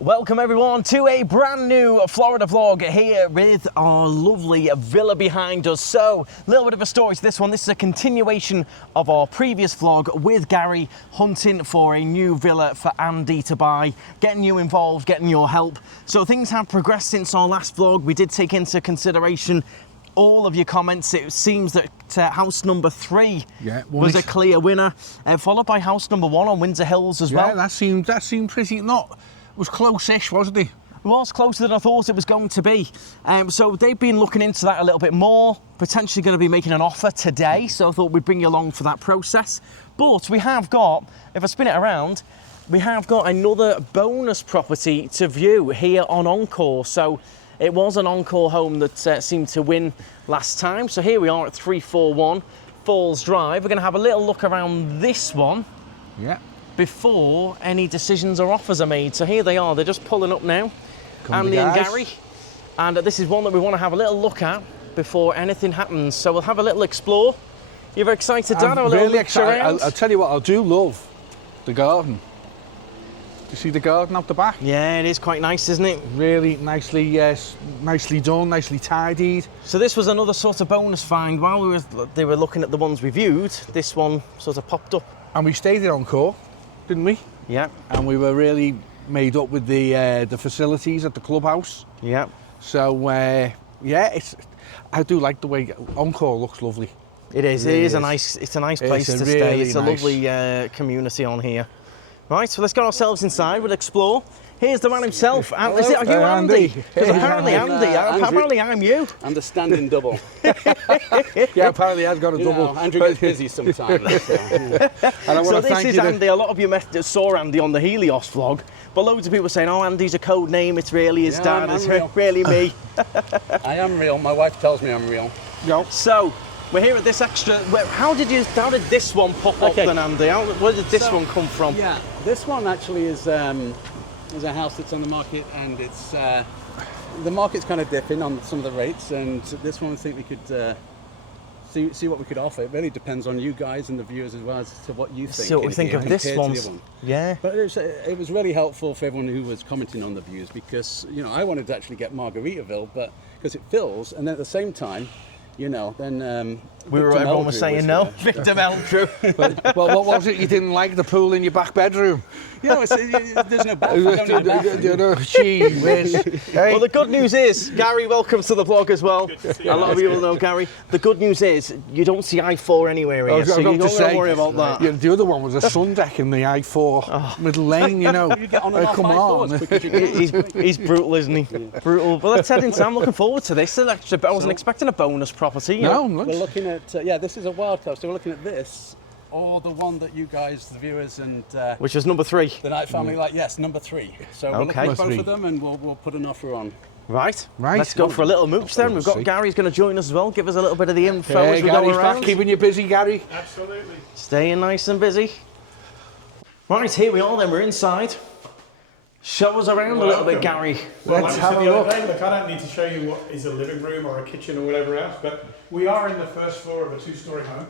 Welcome everyone to a brand new Florida vlog here with our lovely villa behind us. So, a little bit of a story to this one. This is a continuation of our previous vlog with Garry hunting for a new villa for Andy to buy, getting you involved, getting your help. So things have progressed since our last vlog. We did take into consideration all of your comments. It seems that house number 3 was a clear winner, followed by house number 1 on Windsor Hills as well. Yeah, that seemed pretty was close-ish, wasn't it? It was closer than I thought it was going to be. So they've been looking into that a little bit more, potentially going to be making an offer today, so I thought we'd bring you along for that process. But we have got, if I spin it around, we have got another bonus property to view here on Encore. So it was an Encore home that seemed to win last time. So here we are at 341 Falls Drive. We're going to have a little look around this one. Yeah. Before any decisions or offers are made. So here they are, they're just pulling up now. Andy and Garry. And this is one that we want to have a little look at before anything happens. So we'll have a little explore. You're excited, Dan? I'm really excited. I'll tell you what, I do love the garden. You see the garden out the back? Yeah, it is quite nice, isn't it? Really nicely done, nicely tidied. So this was another sort of bonus find. While they were looking at the ones we viewed, this one sort of popped up. And we stayed in Encore, didn't we? Yeah. And we were really made up with the facilities at the clubhouse. Yeah. So yeah, I do like the way Encore looks lovely. It is. It is a nice. It's a nice place to stay. It's a lovely community on here. Right, so let's get ourselves inside. We'll explore. Here's the man himself. Are you Andy? Because apparently apparently I'm you. I'm the standing double. Yeah, apparently I've got a double. Know, Andrew gets busy sometimes. So this is Andy. A lot of you saw Andy on the Helios vlog, but loads of people are saying, "Oh, Andy's a code name. It's really his dad. It's really me." I am real. My wife tells me I'm real. Yep. So we're here at this extra. How did this one pop up then, Andy? Where did this one come from? Yeah, this one actually is a house that's on the market, and it's the market's kind of dipping on some of the rates, and this one I think we could see what we could offer. It really depends on you guys and the viewers as well as to what you think. So what we think of this one. Yeah. But it was really helpful for everyone who was commenting on the views, because I wanted to actually get Margaritaville, but because it fills, and then at the same time, then everyone was saying no. Victor Meldrew. Well, what was it you didn't like? The pool in your back bedroom? There's no bath. Gee whiz. Hey. Well, the good news is, Garry, welcome to the vlog as well. A lot of people know Garry. The good news is, you don't see I-4 anywhere here, so you don't have to worry about that. Yeah, the other one was a sun deck in the I-4 middle lane, You get on and off come on. He's brutal, isn't he? Yeah. Brutal. Well, let's head inside. I'm looking forward to this. I wasn't expecting a bonus property. No, we're looking at, this is a wild card, so we're looking at this, or the one that you guys, the viewers, and which is number 3. The Knight family, yes, number 3. So we're looking at both of them, and we'll put an offer on. Right. Let's go for a little mooch then. We've got Gary's going to join us as well. Give us a little bit of the info as we go around. Keeping you busy, Garry. Absolutely. Staying nice and busy. Right, here we are then. We're inside. Show us around a little bit, Garry. Let's have a look. Look, I don't need to show you what is a living room or a kitchen or whatever else, but we are in the first floor of a 2-story home.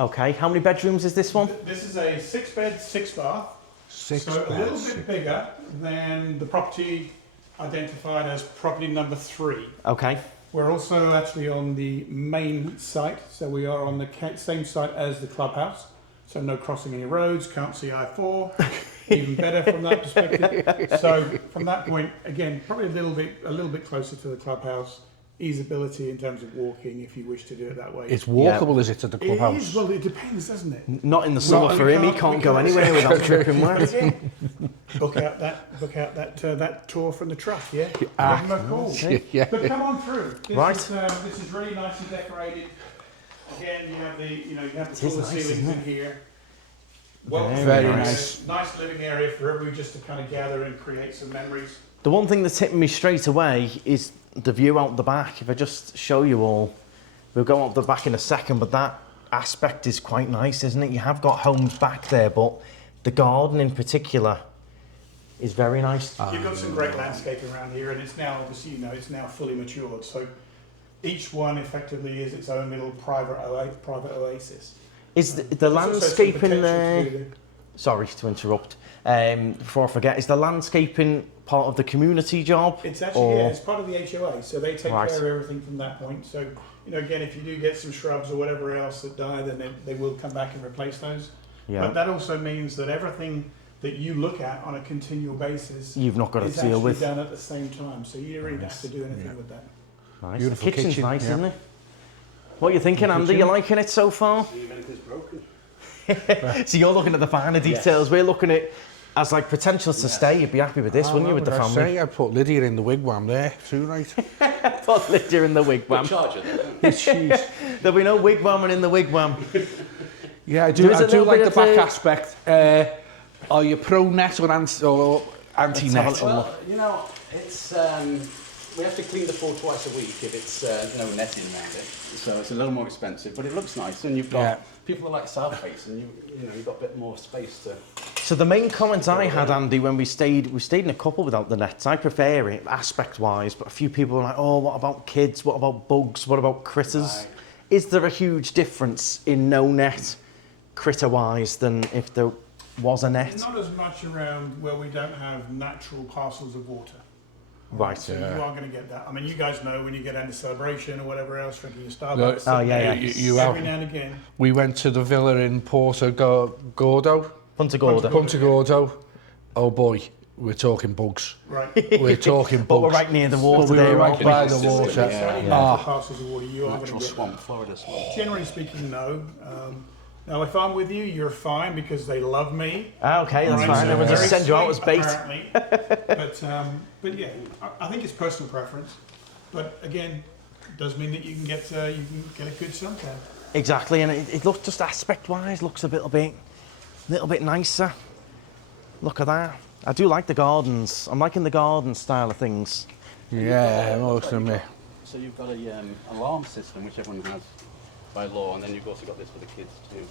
Okay, how many bedrooms is this one? This is a 6-bed, 6-bath. So a little bit bigger than the property identified as property number 3. Okay. We're also actually on the main site, so we are on the same site as the clubhouse. So no crossing any roads, can't see I-4. Even better from that perspective. So from that point, again, probably a little bit closer to the clubhouse. Easeability in terms of walking, if you wish to do it that way. It's walkable, is it, to the clubhouse? It is. Well, it depends, doesn't it? Not in the summer for him. He can't go anywhere without dripping wet. Book out that tour from the truck. Yeah. Cool. Yeah. But come on through. This is really nicely decorated. Again, you have the tall ceilings in here. Very nice. Nice living area for everybody just to kind of gather and create some memories. The one thing that's hit me straight away is the view out the back. If I just show you all, we'll go out the back in a second, but that aspect is quite nice, isn't it? You have got homes back there, but the garden in particular is very nice. You've got some great landscaping around here, and it's now obviously it's now fully matured. So each one effectively is its own little private oasis. Is the landscaping there? Sorry to interrupt. Before I forget, is the landscaping part of the community job? It's actually, yeah, it's part of the HOA, so they take Right. care of everything from that point. So, you know, again, if you do get some shrubs or whatever else that die, then they will come back and replace those. Yeah. But that also means that everything that you look at on a continual basis You've not got to is deal actually with. done at the same time. So you don't really have to do anything with that. Nice. Beautiful The kitchen's kitchen, nice, yeah. isn't it? What are you thinking, Andy? You liking it so far? Even if it's broken. So you're looking at the finer details. We're looking at as like potentials to stay. You'd be happy with this, wouldn't you, with the family? I'd put Lydia in the wigwam there too, right? Put Lydia in the wigwam. Charger then. She's, There'll be no wigwamming in the wigwam. yeah, I There do. is I a do little like bit the of back a- aspect. Are you pro net or anti-net? Well, you know, it's we have to clean the floor twice a week if it's no netting around it, so it's a little more expensive. But it looks nice, and you've got Yeah. people are like south face, and you know you've got a bit more space to. So the main comment I had, Andy, when we stayed in a couple without the nets. I prefer it aspect-wise, but a few people were like, "Oh, what about kids? What about bugs? What about critters?" Right. Is there a huge difference in no net, critter-wise, than if there was a net? Not as much around where we don't have natural parcels of water. Right. So you are going to get that. I mean, you guys know when you get into celebration or whatever else, drinking your Starbucks. Look, Oh, yeah, yeah. You Every have. now and again. We went to the villa in Porto Gordo. Punta Gorda. Punta Gordo. Oh boy, we're talking bugs. Right. We're talking bugs. But we're right near the water But we there, were right aren't by we? the It's water. just- It's only natural Ah. parcels of water. You are going Natural to get swamp, Florida swamp. that. Generally speaking, no. Now, if I'm with you, you're fine because they love me. Ah, okay, that's Right, fine. so Then we'll just very send you out as sweet, bait. apparently. but yeah, I think it's personal preference. But again, it does mean that you can get a good suntan. Exactly, and it looks just aspect-wise looks a little bit nicer. Look at that. I do like the gardens. I'm liking the garden style of things. Yeah, most of me. So you've got a alarm system which everyone has by law, and then you've also got this for the kids too.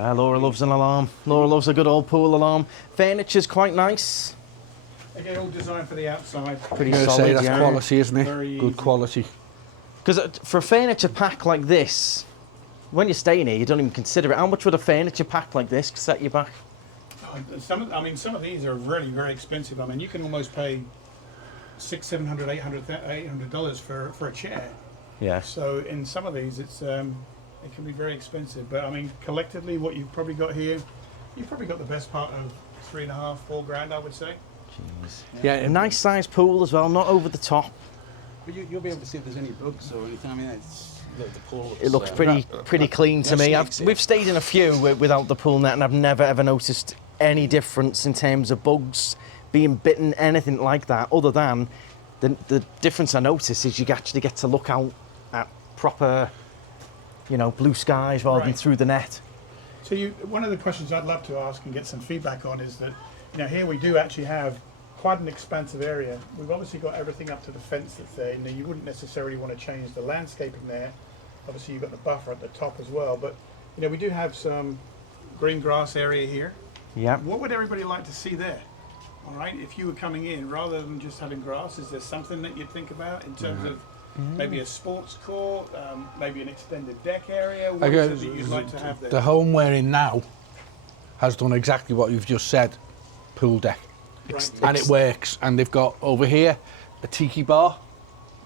Laura loves an alarm. Laura loves a good old pool alarm. Furniture's quite nice. Again, all designed for the outside. Pretty I'm gonna solid, say that's yeah. quality, isn't it? Very easy. Good quality. Because for a furniture pack like this, when you're staying here, you don't even consider it. How much would a furniture pack like this set you back? Some of these are really very expensive. I mean, you can almost pay $600, $700, $800 for a chair. Yeah. So in some of these, it can be very expensive. But I mean, collectively, what you've probably got here, you've probably got the best part of $3.5, $4 I would say. Yeah, A nice sized pool as well, not over the top. But you'll be able to see if there's any bugs or anything. I mean, the pool. It looks pretty clean to no me. snakes, yeah. We've stayed in a few without the pool net, and I've never ever noticed any difference in terms of bugs being bitten, anything like that. Other than the difference I notice is you actually get to look out at proper, blue skies rather than Right. through the net. So one of the questions I'd love to ask and get some feedback on is that, here we do actually have quite an expansive area. We've obviously got everything up to the fence that's there. Now, you wouldn't necessarily want to change the landscaping there. Obviously, you've got the buffer at the top as well. But, we do have some green grass area here. Yeah. What would everybody like to see there? All right, if you were coming in, rather than just having grass, is there something that you'd think about in terms of maybe a sports court, maybe an extended deck area? What is it that you'd like to have there? The home we're in now has done exactly what you've just said, pool deck. Right. And it works. And they've got over here a tiki bar,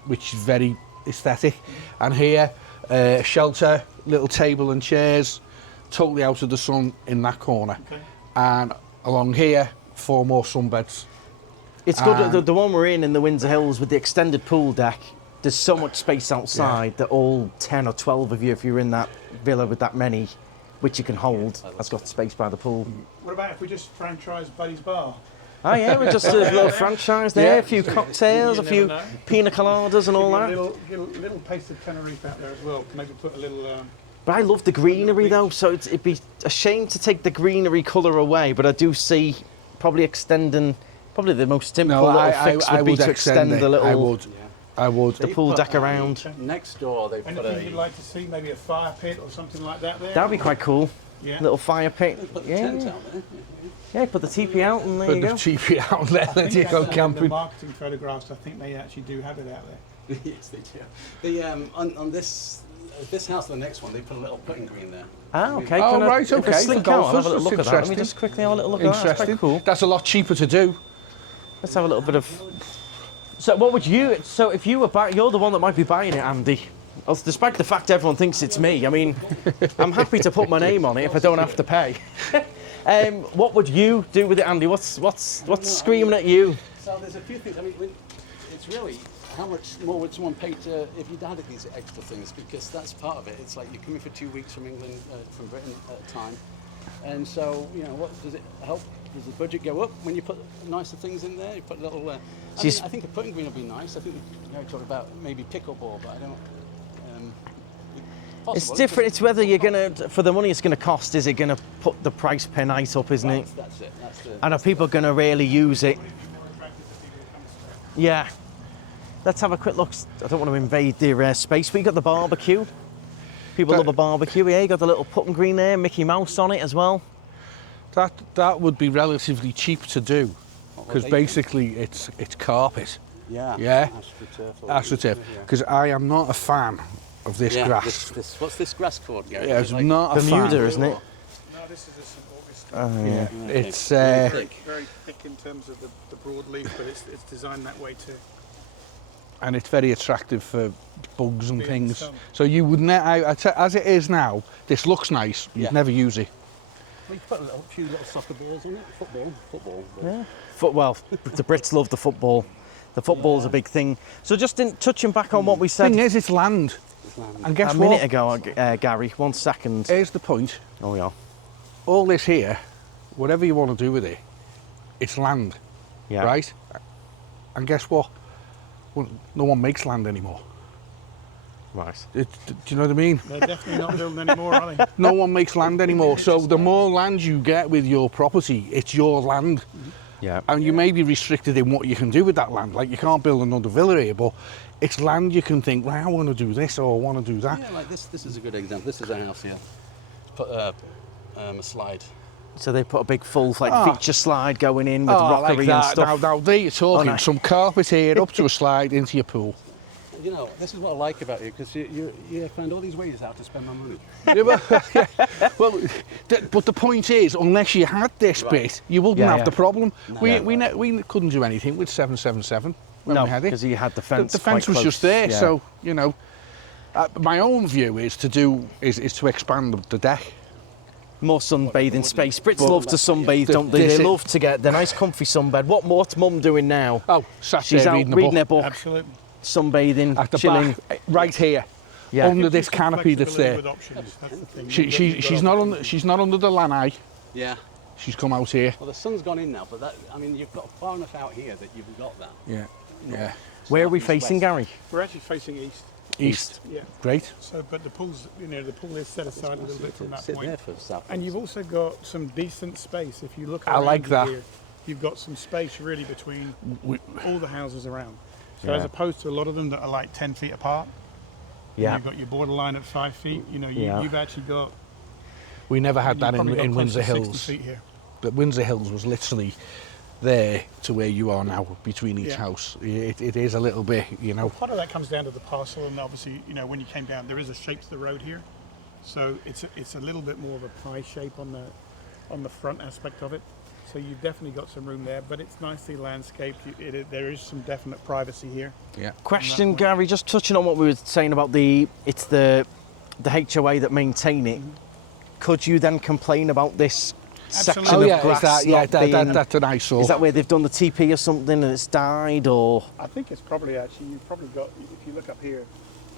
which is very aesthetic. And here, a shelter, little table and chairs, totally out of the sun in that corner. Okay. And along here, 4 more sunbeds. It's good. The one we're in the Windsor Hills with the extended pool deck. There's so much space outside that all 10 or 12 of you, if you're in that villa with that many, which you can hold, has got space by the pool. What about if we just franchise Buddy's Bar? Oh yeah, we're just a little franchise there, Yeah. a few cocktails, a You few never know. pina coladas and all Get that. a little taste of Tenerife out there as well. Maybe put a little. But I love the greenery though, so it'd be a shame to take the greenery colour away, but I do see probably extending, probably the most simple No, little fix would be to extend it. the little I would. I would. the pool deck around. Next door, they've put Anything you'd a. like to see? Maybe a fire pit or something like that there. That'd be quite cool. Yeah. Little fire pit. Put the Yeah, tent out there. yeah, put the teepee out and there Put you the go. cheapy out there, I let think you go that's the camping. marketing photographs. I think they actually do have it out there. Yes, they do. The on this this house, the next one, they put a little putting green there. Ah, okay. Oh, Can I- right, if I okay, slink for out, I'll have a golfers, little look that's at that. Let me interesting. just quickly have a little look at that. That's Interesting. quite cool. That's a lot cheaper to do. Let's have a little bit of. So, what would you? So, if you were buying, you're the one that might be buying it, Andy. Despite the fact everyone thinks it's me, I mean, I'm happy to put my name on it if I don't have to pay. What would you do with it, Andy? What's screaming at you? So there's a few things. I mean, it's really how much more would someone pay to if you'd added these extra things, because that's part of it. It's like you're coming for 2 weeks from England, from Britain at a time, and so what does it help? Does the budget go up when you put nicer things in there? You put a little. I think a putting green would be nice. I think we talked about maybe pickleball, but I don't. It's different. It's whether you're gonna, for the money it's gonna cost, is it gonna put the price per night up, isn't it? That's it. And are people gonna really use it? Yeah. Let's have a quick look. I don't want to invade their space, but you got the barbecue. People love a barbecue. Yeah, you got the little putting green there, Mickey Mouse on it as well. That would be relatively cheap to do, because basically it's carpet. Yeah. Yeah. AstroTurf. Because I am not a fan of this grass. What's this grass called, Gary? Yeah, it's not a Bermuda, fan. isn't it? No, this is a St Augustine. Yeah. Okay. It's Very thick in terms of the broad leaf, but it's designed that way too. and it's very attractive for bugs and Being in the things. sun. So you would as it is now, this looks nice. You'd Yeah. never use it. We put a few little soccer balls in it. Football. Yeah. Well, the Brits love the football. The football's a big thing. So just touching back on what we said Thing is, it's land. And guess a what? minute ago, Gary, 1 second. Here's the point. Oh, yeah. All this here, whatever you want to do with it, it's land, Yeah. right? And guess what? Well, no one makes land anymore. Right. Do you know what I mean? They're definitely not building anymore, are they? No one makes land anymore. So the more land you get with your property, it's your land. Yeah. And you may be restricted in what you can do with that land. Like you can't build another villa here, but it's land you can think, well, I want to do this or I want to do that. Yeah, like this. This is a good example. This is a house here. Put a slide. So they put a big full feature slide going in with I rockery like that. and stuff. Now there you're talking. nice. Some carpet here up to a slide into your pool. You know, this is what I like about you, because you find all these ways how to spend my money. Well, but the point is, unless you had this bit, you wouldn't Yeah, have yeah. the problem. No. We couldn't do anything with 777 when No, we had it. because you had the fence. The fence quite was close. just there, Yeah. so you know. My own view is to expand the deck. More sunbathing space. Brits love to sunbathe, The- don't they? this They is- love to get the nice comfy sunbed. What's Mum doing now? Oh, sat She's there out reading a reading book her book, Absolutely. sunbathing, at the chilling. back, right here, Yeah. under Gives you this some canopy that's flexibility there. with options, that's the thing. She's not under the lanai. Yeah. She's come out here. Well, the sun's gone in now, but you've got far enough out here that you've got that. Yeah. Where are we East, facing, west. Gary? We're actually facing east. East. Yeah. Great. So, but the pool's, the pool is set aside a little bit from that Sit there point. for south. And you've also got some decent space. If you look I around like you that. here, you've got some space really between We- all the houses around. So Yeah. as opposed to a lot of them that are like 10 feet apart, Yeah. you've got your borderline at 5 feet. Yeah. You've actually got We never had that you've probably got in close Windsor to 60 Hills. feet here. But Windsor Hills was literally there to where you are now, between each Yeah. house. It is a little bit, Part of that comes down to the parcel, and obviously, when you came down, there is a shape to the road here, so it's a little bit more of a pie shape on the front aspect of it. So you've definitely got some room there, but it's nicely landscaped. There is some definite privacy here. Yeah. Question, Gary, just touching on what we were saying about the HOA that maintain it. Could you then complain about this section Absolutely. of grass not being... that's an eyesore. Is that where they've done the TP or something and it's died, or...? I think it's probably you've probably got, if you look up here,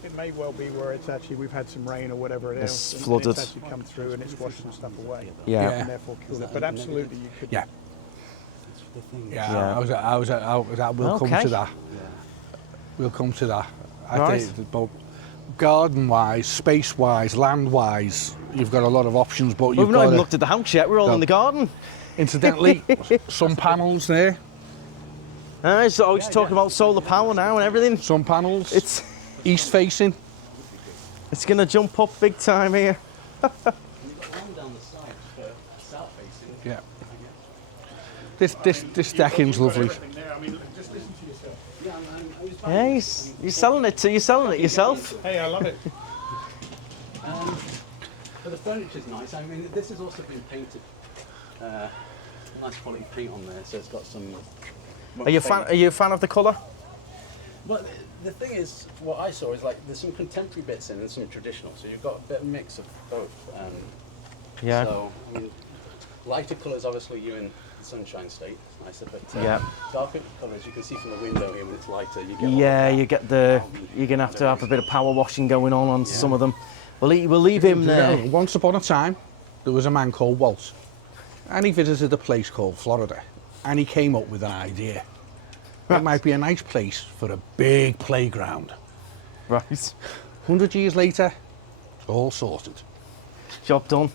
it may well be where it's actually, we've had some rain or whatever it It's is. flooded. It's actually come through and it's washed some stuff away. Yeah. And therefore killed it. But absolutely you could. Yeah. The thing. Yeah, we'll come Okay. to that. We'll come to that. I Right. think, but garden-wise, space-wise, land-wise, you've got a lot of options, but We've you've not got even looked at the house yet, we're all No. in the garden. incidentally, some panels there, So I was talking about solar power now and everything. some panels, It's east-facing. going to jump up big time here. You've got one down the side for south facing. Yeah. This decking's lovely. Everything there. I mean, just listen to yourself. Yeah, you're selling it yourself. Hey, I love it. But the furniture's nice. I mean, this has also been painted. Nice quality paint on there, so it's got some. Are you a fan of the colour? Well, the thing is, what I saw is like there's some contemporary bits in and some traditional, so you've got a bit of mix of both. Yeah. So, I mean, lighter colours, obviously, you in the sunshine state, it's nicer, but Yeah. darker colours, you can see from the window here when it's lighter, you get. Yeah, you get the. You're gonna have to have a bit of power washing going on some of them. We'll leave him there. Once upon a time, there was a man called Walt, and he visited a place called Florida, and he came up with an idea. It might be a nice place for a big playground. Right. 100 years later, it's all sorted. Job done.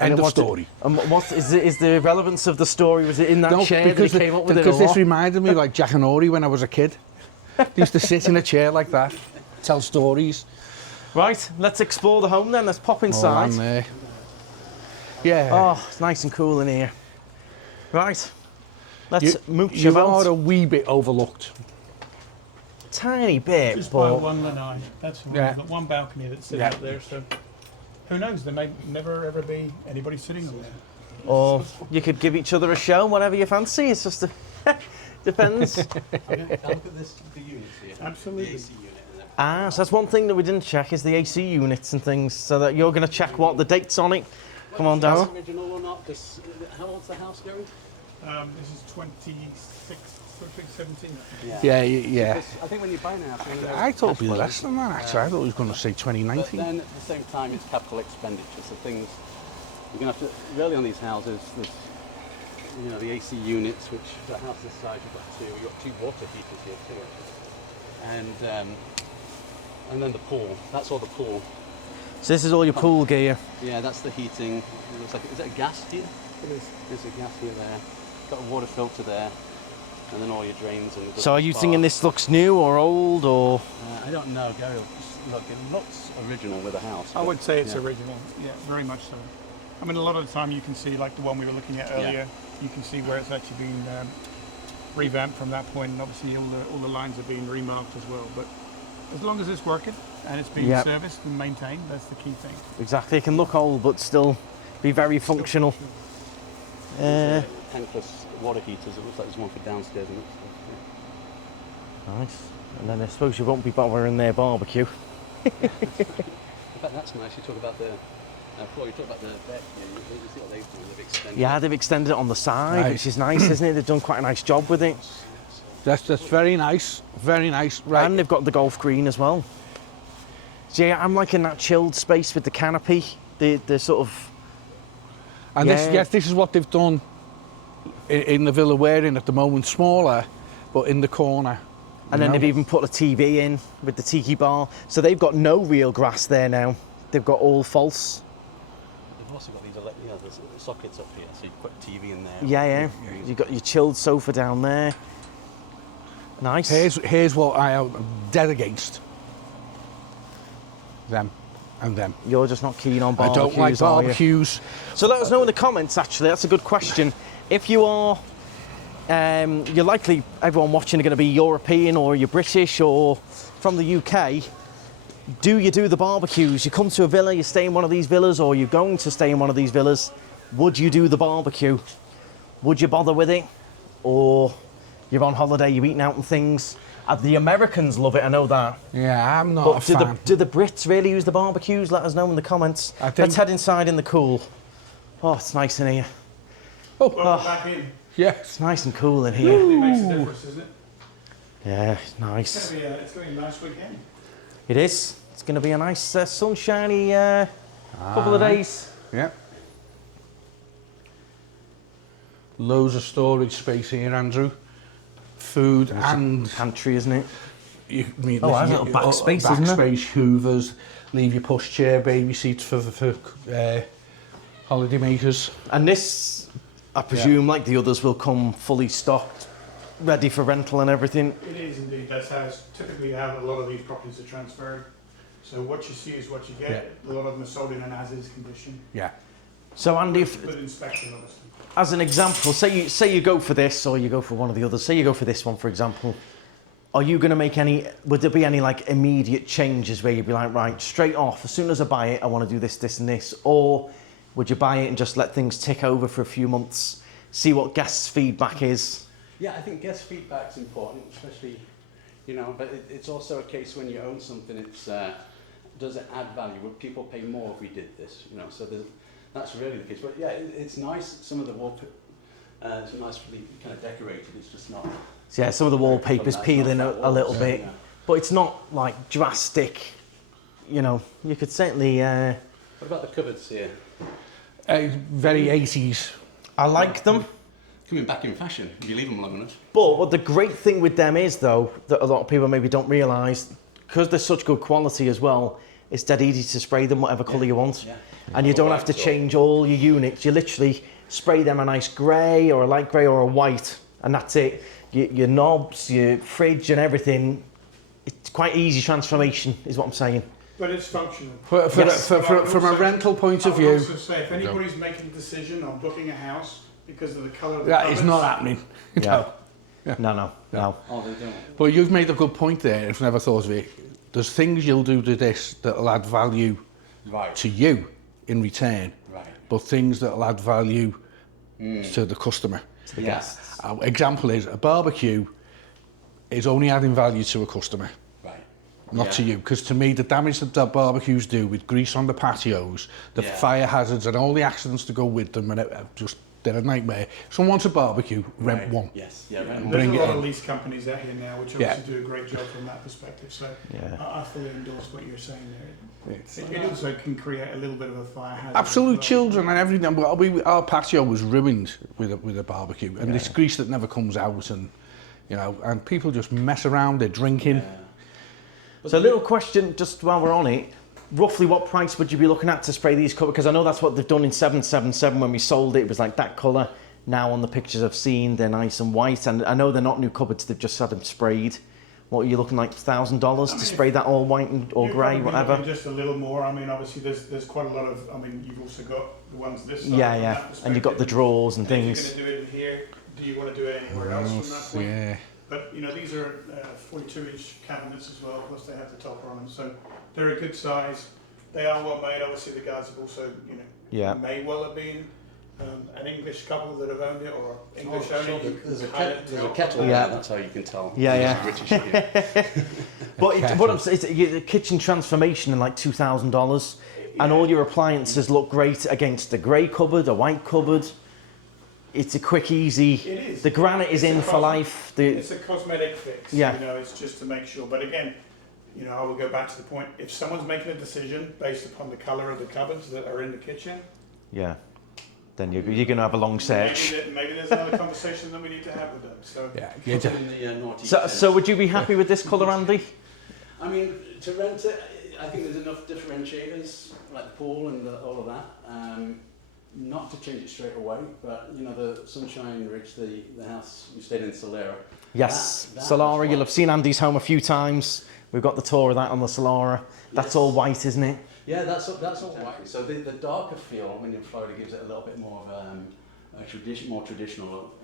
End of what's it- story. And what is the relevance of the story? Was it in that chair that he came up with it? because or this what? reminded me of like Jack and Ori when I was a kid. They used to sit in a chair like that, tell stories. Right, let's explore the home then. Let's pop Oh, inside. and there. Yeah. Oh, it's nice and cool in here. Right, let's mooch You about. are a wee bit overlooked. Tiny bit, Just by but one lanai. That's all. Yeah. We've got one balcony that's sitting Yeah. up there, so who knows? There may never ever be anybody sitting on there. or you could give each other a show, whatever you fancy. It's just depends. Now look at this, the units here. Absolutely. The AC unit. So that's one thing that we didn't check is the AC units and things. So that you're going to check what the dates on it. Come on, That's Darryl. original or not? How old's the house, Gary? This is 2017. Yeah. I think when you buy an house, you know, I thought it'd be cash less flows. than that, actually. I thought it was going to say But 2019. then at the same time, it's capital expenditure. So things you're going to have to really on these houses. There's the AC units, which the house this size you've got two. You've got two water heaters here too, actually. And then the pool. That's all the pool. So this is all your pool gear. Yeah, that's the heating. It looks like, is it a gas here? It is. There's a gas here there. Got a water filter there, and then all your drains. And So are you thinking this looks new or old or? I don't know, Gary. Look, it looks original with a house. I but- would say it's yeah. original. Yeah, very much so. I mean, a lot of the time you can see, like the one we were looking at earlier, you can see where it's actually been revamped from that point, and obviously all the lines are being remarked as well. But as long as it's working and it's being serviced and maintained, that's the key thing. Exactly, it can look old but still be very functional. Tankless water heaters. It looks like there's one for downstairs and upstairs. Nice. And then I suppose you won't be bothering their barbecue. In fact, that's nice. You talk about the. Paul, you talk about the deck here. You see what they've done. They've extended. Yeah, they've extended it on the side, Right. which is nice, isn't it? They've done quite a nice job with it. That's very nice. Very nice. Right. And they've got the golf green as well. So yeah, I'm liking that chilled space with the canopy. The sort of. And this is what they've done in the villa we're in at the moment, smaller, but in the corner. And then they've even put a TV in with the tiki bar. So they've got no real grass there now. They've got all false. They've also got these there's sockets up here, so you put a TV in there. Yeah. You've got your chilled sofa down there. Nice. Here's what I am dead against. Them and them. You're just not keen on I barbecues, don't like are you? barbecues. So let us know in the comments, actually. That's a good question. If you are, you're likely, everyone watching are going to be European or you're British or from the UK. Do you do the barbecues? You come to a villa, you stay in one of these villas, or you're going to stay in one of these villas. Would you do the barbecue? Would you bother with it? Or you're on holiday, you're eating out and things. The Americans love it, I know that. Yeah, I'm not But a fan. do the Brits really use the barbecues? Let us know in the comments. Let's head inside in the cool. Oh, it's nice in here. Well, back in. Yes. It's nice and cool in here. It makes a difference, isn't it? Yeah, it's nice. It's going to be a nice weekend. It is. It's going to be a nice sunshiny couple of days. Yeah. Loads of storage space here, Andrew. Food and Pantry, isn't it? you mean Oh, there's a little back space, isn't there? Backspace, hoovers, leave your pushchair, baby seats for holiday makers. And this, I presume, like the others, will come fully stocked, ready for rental and everything. It is indeed. That's how it's typically how a lot of these properties are transferred. So what you see is what you get. A lot of them are sold in an as-is condition. Yeah. So Andy, if, With inspection, obviously. as an example, say you go for this or you go for one of the others. Say you go for this one, for example. Are you going to make any, would there be any like immediate changes where you'd be like, right, straight off, as soon as I buy it, I want to do this, this and this? Or would you buy it and just let things tick over for a few months, see what guests' feedback is? Yeah, I think guest feedback's important, especially, you know, but it's also a case when you own something, it's, does it add value? Would people pay more if we did this? You know, so that's really the case. But yeah, it's nice, some of the it's nicely kind of decorated, it's just not... So yeah, some of the wallpaper's peeling a little bit, yeah. but it's not like drastic, you know, you could certainly... What about the cupboards here? Very 80s. I like them. Coming back in fashion, if you leave them long enough. But what the great thing with them is, though, that a lot of people maybe don't realise, because they're such good quality as well, it's dead easy to spray them whatever colour you want. Yeah. And you don't have to change all your units. You literally spray them a nice grey or a light grey or a white, and that's it. Your knobs, your fridge and everything, it's quite easy transformation, is what I'm saying. But it's functional. From a rental point of I view, would also say, if anybody's making a decision on booking a house because of the colour of the that is cupboards, not happening. Yeah. No. No. Oh, they don't. But you've made a good point there, if never thought of it. There's things you'll do to this that'll add value Right. to you in return, Right. but things that'll add value to the customer. To the Yeah. guests. Example is, a barbecue is only adding value to a customer, Right. not to you. Because to me, the damage that the barbecues do with grease on the patios, the Yeah. fire hazards and all the accidents to go with them, and they're a nightmare. If someone wants a barbecue, rent one. Yes. Yeah. Rent and one. there's Bring a it lot in. of lease companies out here now which Yeah. obviously do a great job from that perspective. So Yeah. I fully endorse what you're saying there. It also can create a little bit of a fire hazard. Absolute as well. children and everything. But our patio was ruined with a barbecue, and this grease that never comes out, and you know, and people just mess around. They're drinking. So a little question, just while we're on it, roughly what price would you be looking at to spray these colours? Because I know that's what they've done in 777 when we sold it. It was like that colour. Now on the pictures I've seen, they're nice and white. And I know they're not new cupboards, they've just had them sprayed. What are you looking like, $1,000 to spray that all white or You're grey, probably whatever? looking just a little more. I mean, obviously there's quite a lot of, I mean, you've also got the ones this side. Yeah, from yeah. that And you've got the perspective. drawers and And if things. you're going to do it in here, do you want to do it anywhere else from that point? Yeah. But, you know, these are 42-inch cabinets as well, plus they have the topper on them. So they're a good size. They are well made. Obviously, the guys have also, you know, Yeah. may well have been an English couple that have owned it, or English Oh, only. sure. You There's a can kind of kettle. There's a tell kettle. from Yeah. That's how you can tell. Yeah, It's yeah. British here. But what I'm saying is the kitchen transformation in like $2,000 and all your appliances look great against a grey cupboard, a white cupboard. It's a quick, easy. It is. The granite is It's a in for cos- life. It's a cosmetic fix. Yeah. You know, it's just to make sure. But again, you know, I will go back to the point. If someone's making a decision based upon the colour of the cupboards that are in the kitchen, Yeah. Then you're going to have a long search. maybe there's another conversation that we need to have with them. So Yeah. Put it in the naughty So, sense. so would you be happy with this colour, Andy? I mean, to rent it, I think there's enough differentiators, like the pool and all of that. Not to change it straight away, but you know, the Sunshine Ridge, the house we stayed in Solera. Yes. That Solara, was you'll white. have seen Andy's home a few times. We've got the tour of that on the Solara. That's Yes. all white, isn't it? Yeah, that's all white. So the darker feel when in Florida gives it a little bit more of a more traditional look.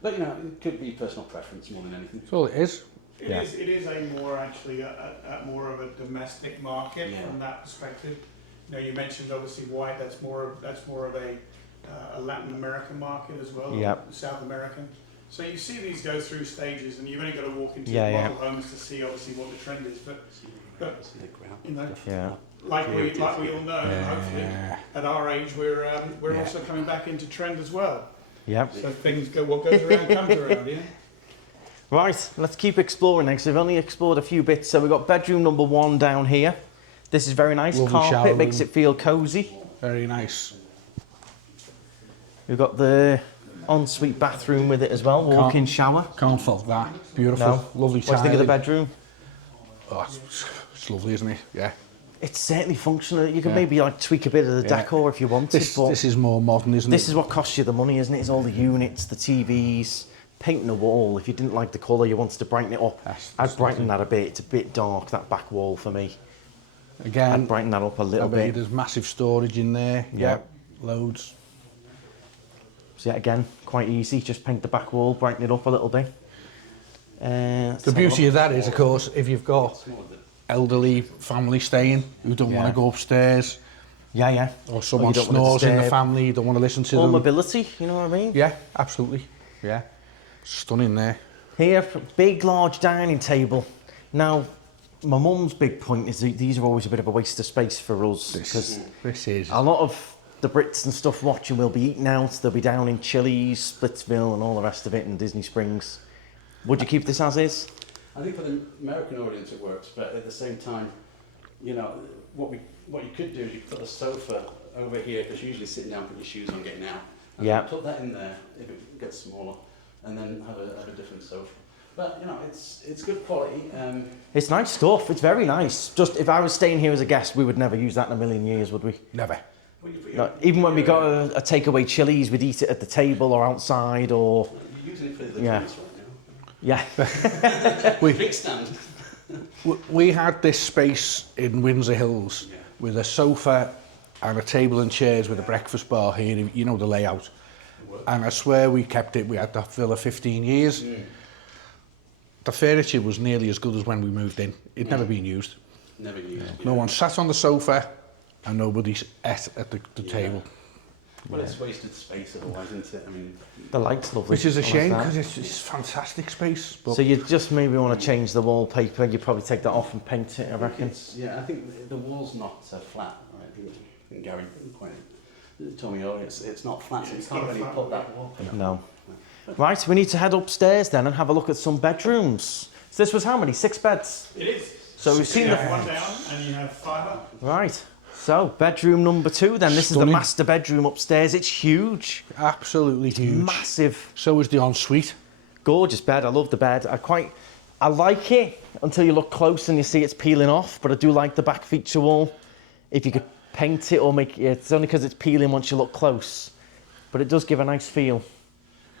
But you know, it could be personal preference more than anything. That's all it is. it Yeah. is a more actually more of a domestic market Yeah. from that perspective. You know, you mentioned obviously white. That's more of a Latin American market as well. Yep. South American. So you see these go through stages, and you've only got to walk into Yeah, yeah. model homes to see obviously what the trend is. But See the ground. you know, Yeah. like we all know, hopefully at our age we're also coming back into trend as well. Yep. So things go, what goes around comes around, yeah. Right, let's keep exploring next. We've only explored a few bits. So we've got bedroom number 1 down here. This is very nice. Lovely shower Carpet makes room. it feel cosy. Very nice. We've got the ensuite bathroom with it as well. Walk-in shower. Can't fault that. Beautiful. No. Lovely What do you think of the tiling. bedroom? Oh, it's lovely, isn't it? Yeah. It's certainly functional. You can Yeah. maybe like tweak a bit of the Yeah. decor if you wanted, but This is more modern, isn't this it? is what costs you the money, isn't it? It's all the units, the TVs, painting a wall. If you didn't like the colour, you wanted to brighten it up. I'd brighten that a bit. It's a bit dark, that back wall for me. Again, I'd brighten that up a I little bet bit. there's massive storage in there. Yeah. Yep. Loads. So yeah, again, quite easy. Just paint the back wall, brighten it up a little bit. The beauty of that is, of course, if you've got elderly family staying who don't want to go upstairs, Yeah. or someone don't wanna snores in the disturb. family, you don't want to listen to Or them. mobility, you know what I mean? Yeah, absolutely. Yeah, stunning there. Here, big, large dining table. Now, my mum's big point is that these are always a bit of a waste of space for us because This is. a lot of the Brits and stuff watching will be eating out. They'll be down in Chili's, Splitsville, and all the rest of it, and Disney Springs. Would you keep this as is? I think for the American audience it works, but at the same time, you know, what you could do is you put a sofa over here, because you're usually sitting down, put your shoes on, getting out. And Yeah. put that in there if it gets smaller, and then have a different sofa. But you know, it's good quality. It's nice stuff. It's very nice. Just if I was staying here as a guest, we would never use that in a million years, would we? Never. Well, you put No, even when we got a takeaway Chili's, we'd eat it at the table or outside or You're using it for the Yeah. drinks right yeah. now. Drink stand. We had this space in Windsor Hills with a sofa and a table and chairs with a breakfast bar here, you know the layout. And I swear we kept it, we had that villa 15 years. The furniture was nearly as good as when we moved in. It'd never been used. Never used. No one sat on the sofa and nobody ate at the table. Well, it's wasted space otherwise, isn't it? I mean, The light's lovely. Which is a I like shame that. because it's fantastic space. But So you just maybe want to change the wallpaper. You probably take that off and paint it, I reckon. I think the wall's not flat. Right? I think Gary told me, it's not flat, so you It's can't not really flat, put yeah. that wallpaper. No. Right, we need to head upstairs then and have a look at some bedrooms. So this was how many? 6 beds? It is. So we've seen you the... have one down and you have 5 up. Right. So bedroom number 2 then. This is Stunning. the master bedroom upstairs. It's huge. absolutely huge. Massive. So is the ensuite. Gorgeous bed. I love the bed. I like it until you look close and you see it's peeling off, but I do like the back feature wall. If you could paint it or make it, it's only because it's peeling once you look close, but it does give a nice feel.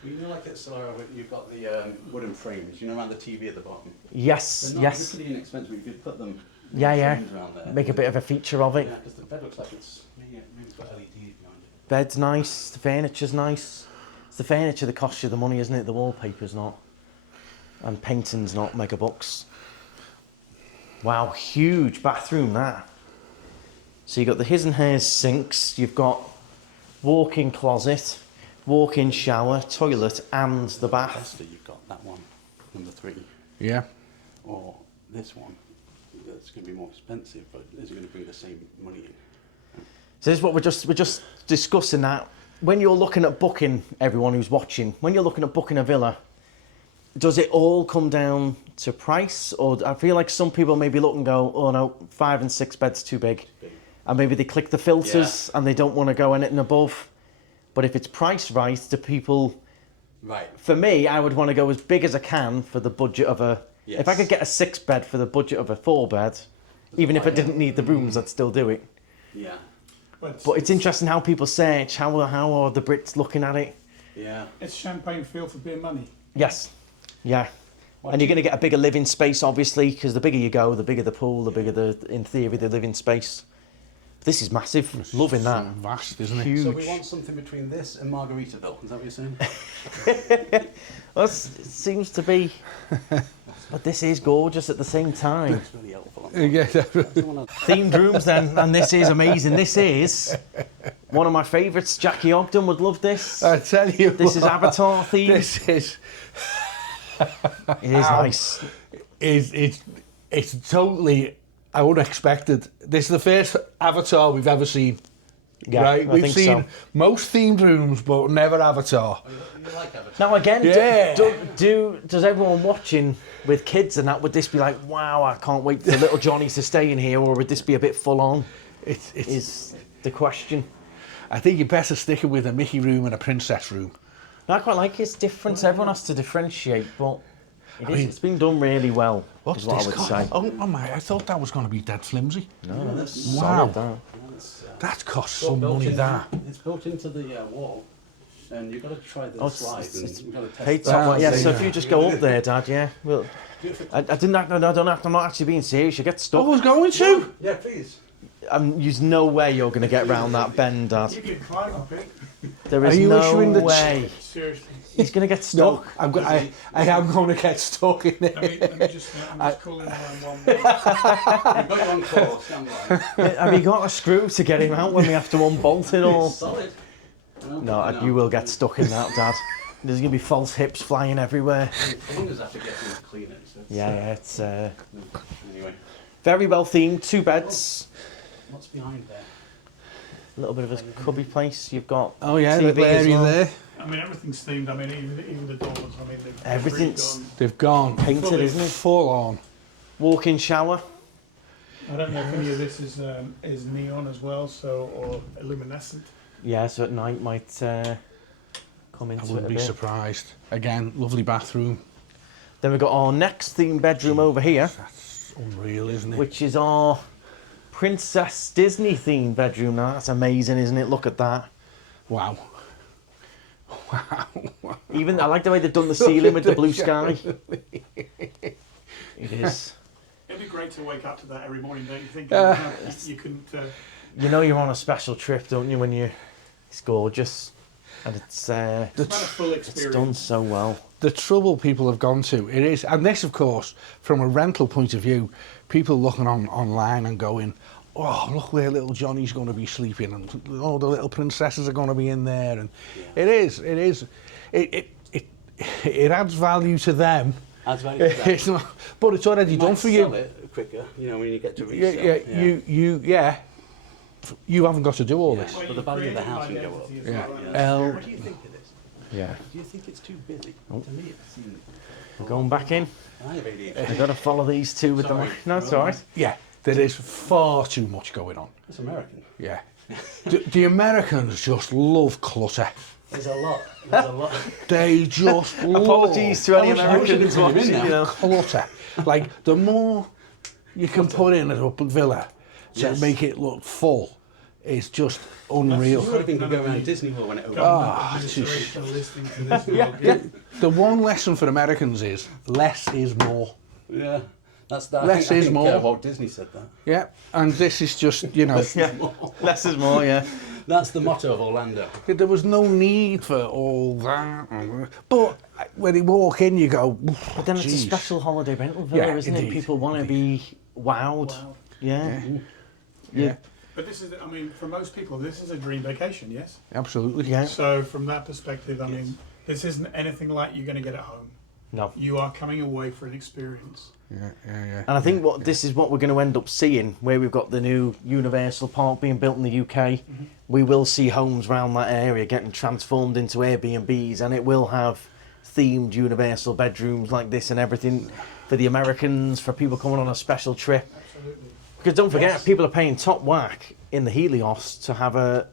You know, like it's you've got the wooden frames, you know, around the TV at the bottom. Yes, They're not yes. pretty inexpensive. You could put them. Yeah. frames around there. Make a bit of a feature of it. Yeah, because the bed looks like maybe it's got LEDs behind it. Bed's nice, the furniture's nice. It's the furniture that costs you the money, isn't it? The wallpaper's not. And painting's not mega bucks. Wow, huge bathroom that. So you've got the his and hers sinks, you've got walk-in closet, walk-in shower, toilet, and the bath. Esther, you've got that one, number 3, Yeah. or this one. That's going to be more expensive, but is it going to bring the same money in? So this is what we're just discussing that. When you're looking at booking, everyone who's watching, when you're looking at booking a villa, does it all come down to price? Or I feel like some people maybe look and go, oh no, 5 and 6 beds too big. And maybe they click the filters and they don't want to go anything above. But if it's priced right, do people... Right. For me, I would want to go as big as I can for the budget of a... Yes. If I could get a 6 bed for the budget of a 4 bed, even if I didn't need the rooms, I'd still do it. Yeah. But But it's interesting how people search, how are the Brits looking at it? Yeah. it's champagne feel for beer money. Yes. Yeah. And you're going to get a bigger living space, obviously, because the bigger you go, the bigger the pool, the bigger in theory, the living space. This is massive. Loving that. Vast, isn't it? Huge. So we want something between this and Margaritaville. Is that what you're saying? Well, it seems to be. But this is gorgeous at the same time. It's really helpful. Yeah. Themed rooms then, and this is amazing. This is one of my favourites. Jackie Ogden would love this. I tell you This is what, Avatar themed. This is... It is nice. It's totally unexpected. This is the first Avatar we've ever seen. Yeah, right? I We've think seen so. most themed rooms, but never Avatar. You like Avatar? Now again, Yeah. does everyone watching with kids and that, would this be like, wow, I can't wait for little Johnny to stay in here, or would this be a bit full on? It's Is the question. I think you're better sticking with a Mickey room and a princess room. I quite like its difference. Everyone has to differentiate, but it's been done really well. What's is what this I would cost? say. Oh my! I thought that was going to be dead flimsy. No, that's Wow. solid, that. That costs Well, some built money. in- That. It's built into the wall, and you've got to try the Oh, slide. it's- And you've got to test Hey, the Tom, yeah. slide. So if you just go up there, Dad, yeah. Well, I didn't. I'm not actually being serious. You get I stuck. was going to. Yeah, please. There's no way you're going to get round that bend, Dad. You can climb up it. There Are is you no issuing the way. Seriously. He's going to get No, stuck. I am going to get stuck in it. Let me just, I'm just calling 911. You've got your own call, stand by. Have you got a screw to get him out when we have to unbolt it all? Solid. No, you will get stuck in that, Dad. There's going to be false hips flying everywhere. As long as I have to get things clean it. So It's anyway, very well themed. 2 beds. what's behind there? A little bit of a cubby place. You've got Oh yeah, TV little as area well. there. I mean, everything's themed. I mean, even the doors. I mean, they've Everything's- really They've gone Painted, Fully isn't it? full on. Walk-in shower. I don't know if any of this is neon as well, so or luminescent. Yeah, so at night might come I into it wouldn't a be bit. surprised. Again, lovely bathroom. Then we've got our next themed bedroom over here, That's unreal, isn't it? which is our Princess Disney themed bedroom. Now that's amazing, isn't it? Look at that. Wow. Even I like the way they've done the ceiling with the blue sky. It is. It'd be great to wake up to that every morning, don't you think? You couldn't. You know you're on a special trip, don't you? When you, it's gorgeous, and it's It's about a full it's experience. done so well. The trouble people have gone to, it is, and this, of course, from a rental point of view, people looking online and going, oh, look where little Johnny's going to be sleeping, and all the little princesses are going to be in there, and it adds value to them. Adds value to that. It's not, but it's already You done might for sell you. it quicker, you know, when you get to Yeah, resell. you haven't got to do all Yeah. this. Well, But the you value of the create house an can go up. identity as Yeah. well, Yeah. What do you think of this? Yeah. Do you think it's too busy? Oh. To me, it seems. Going back in. I have ADHD. I've got to follow these two with Sorry. the. No, it's all right. Yeah, there is far too much going on. It's American. Yeah. The Americans just love clutter. There's a lot. There's a lot. They just love Apologies to any I wish I could Americans put him in watching. now. You know. clutter. Like, the more you can put in at a villa to Yes. make it look full is just You unreal. would have been to go around Disney World when it opened. Administration listening to this. Yeah. The one lesson for Americans is less is more. Yeah. That's that. Less is more. Walt Disney said that. Yeah, and this is just, you know, Yeah. Less is more. Yeah. That's the motto of Orlando. there was no need for all that. But when you walk in, you go, But then it's a "Geez." special holiday rental villa, Yeah, isn't it? indeed, People want to be wowed. Yeah. Yeah, But this is, I mean, for most people, this is a dream vacation, yes? absolutely. Yeah. So from that perspective, I mean, this isn't anything like you're going to get at home. No. You are coming away for an experience. Yeah. And I think this is what we're going to end up seeing, where we've got the new Universal Park being built in the UK. We will see homes around that area getting transformed into Airbnbs, and it will have themed Universal bedrooms like this and everything for the Americans, for people coming on a special trip. Absolutely. Because don't forget, Yes. people are paying top whack in the Helios to have a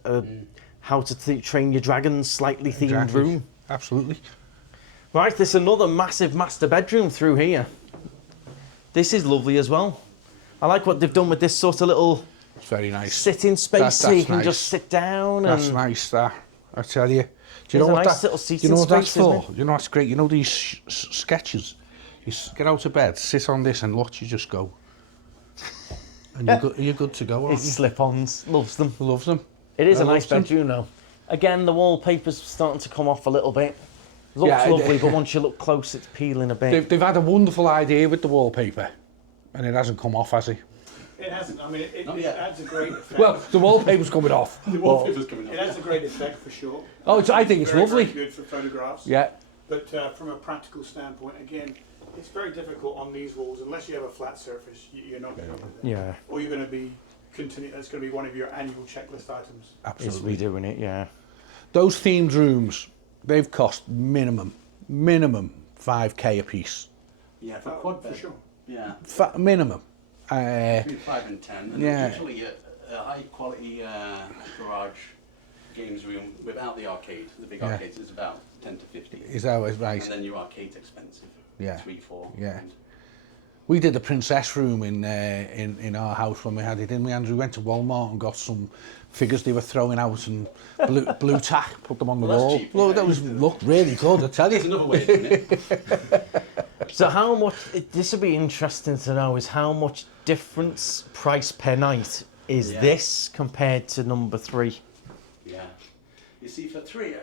how to train your dragons slightly themed Exactly. room. Absolutely. Right, there's another massive master bedroom through here. This is lovely as well. I like what they've done with this sort of little It's very nice. sitting space That's so you can nice. just sit down. That's and nice, that. I tell you. Do you There's know a what nice that? little Do seating you know what that's space, isn't for? You know what's great? You know these sketches. You get out of bed, sit on this, and watch you just go. And you're good to go, aren't It's you? slip-ons, loves them. Loves them. It is I a nice love them. bedroom though. Again, the wallpaper's starting to come off a little bit. Looks Yeah, lovely, but once you look close, it's peeling a bit. They've had a wonderful idea with the wallpaper, and it hasn't come off, has it? It hasn't. I mean, it Not yet. adds a great effect. Well, the wallpaper's coming off. The wallpaper's coming it up. adds a great effect for sure. Oh, I think it's very, lovely. Very good for photographs. Yeah. But from a practical standpoint, again, it's very difficult on these walls unless you have a flat surface. You're not going to do that. Yeah, Or you're going to be continue. That's going to be one of your annual checklist items. is Absolutely. redoing it, yeah. Those themed rooms, they've cost minimum 5k a piece. Yeah, for a quad bed. For sure. Yeah. Minimum. Between 5 and 10. And Yeah. usually a high quality garage games room without the arcade. The big Yeah. arcades is about 10 to 15. Is that right? And then your arcade's expensive. Yeah. 3, 4. Yeah. We did the princess room in our house when we had it, didn't we, Andrew? We went to Walmart and got some figures they were throwing out and blue tack, put them on the Well, that's wall. cheap, Look, yeah. that looked really good, I tell There's you. another way of doing it. So how much, this would be interesting to know, is how much difference price per night is Yeah. this compared to number 3? Yeah. You see, for 3,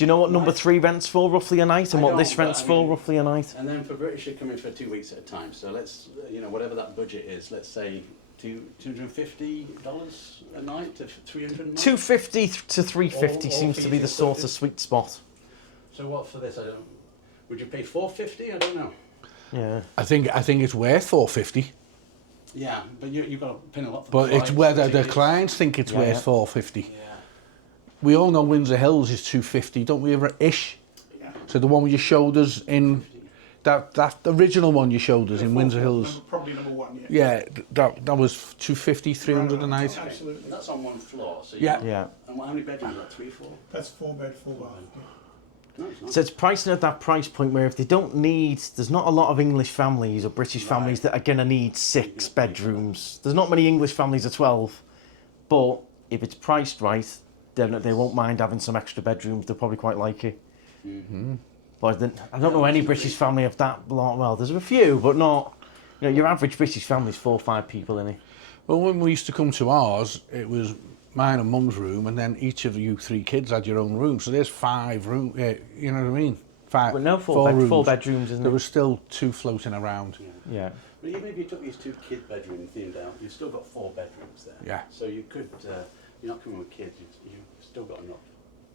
Do you know what number 3 rents for roughly a night, and I what this don't, but rents I for mean- roughly a night? And then for British, you come in for 2 weeks at a time. So let's, whatever that budget is, let's say $250 a night to $300 a night. 250 to 350 All seems to be fees the sort of included. sweet spot. So what for this? I don't. Would you pay $450? I don't know. Yeah. I think it's worth 450, Yeah, but you've got to pay a lot for. but the it's flights, whether the tickets. clients think it's Yeah, worth yeah. 450. Yeah. We all know Windsor Hills is 250, don't we? Ish. Yeah. So the one you showed us in that original one you showed us in Windsor Hills. Probably number 1. Yeah, that was 250, 300 a night. Absolutely. That's on one floor. So Yeah. Yeah. And how many bedrooms? Like 3, 4? That's 4 bed, 4 bath. No, it's not. So it's pricing at that price point where if they don't need, there's not a lot of English families or British families that are going to need 6 bedrooms. There's not many English families of 12, but if it's priced right, then they won't mind having some extra bedrooms. They'll probably quite like it. But I don't know any British family of that lot. Well, there's a few, but not. Your average British family's 4 or 5 people in it. Well, when we used to come to ours, it was mine and mum's room, and then each of you 3 kids had your own room. So there's 5 rooms. You know what I mean? 5. But no, 4 rooms. 4 bedrooms, isn't There it? was still 2 floating around. Yeah. But even if you took these 2 kid bedroom themed out, you've still got 4 bedrooms there. Yeah. So you could, you're not coming with kids. You've still got enough.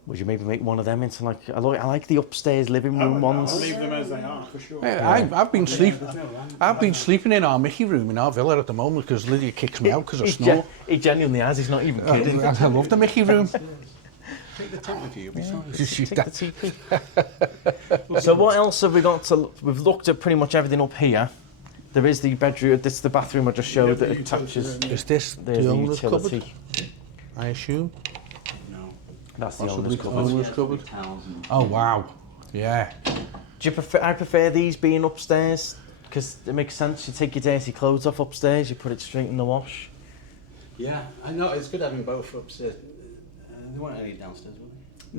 Would you maybe make one of them into like I like the upstairs living room ones. I'll leave them as they are, for sure. Yeah, I've been sleeping. There's no land. I've been sleeping in our Mickey room in our villa at the moment because Lydia kicks me out because I He snore. he genuinely has. He's not even kidding. I love the Mickey room. Take the tent with you, you'll be fine. Take the TP. So what else have we got to? We've looked at pretty much everything up here. There is the bedroom. This is the bathroom I just showed that the utility attaches. room, Is this There's the the owner's utility. cupboard? I assume. No. That's the Possibly owner's cupboard. owner's cupboard. Towels and Oh wow, yeah. Do you prefer? I prefer these being upstairs because it makes sense. You take your dirty clothes off upstairs, you put it straight in the wash. yeah, I know it's good having both upstairs. There weren't any downstairs, were